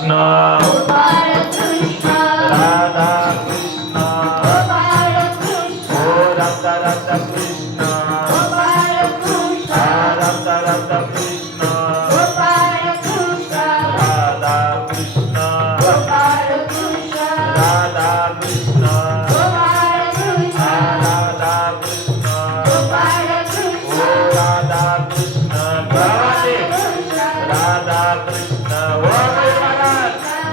Krishna Radha Krishna ও Radha Radha Krishna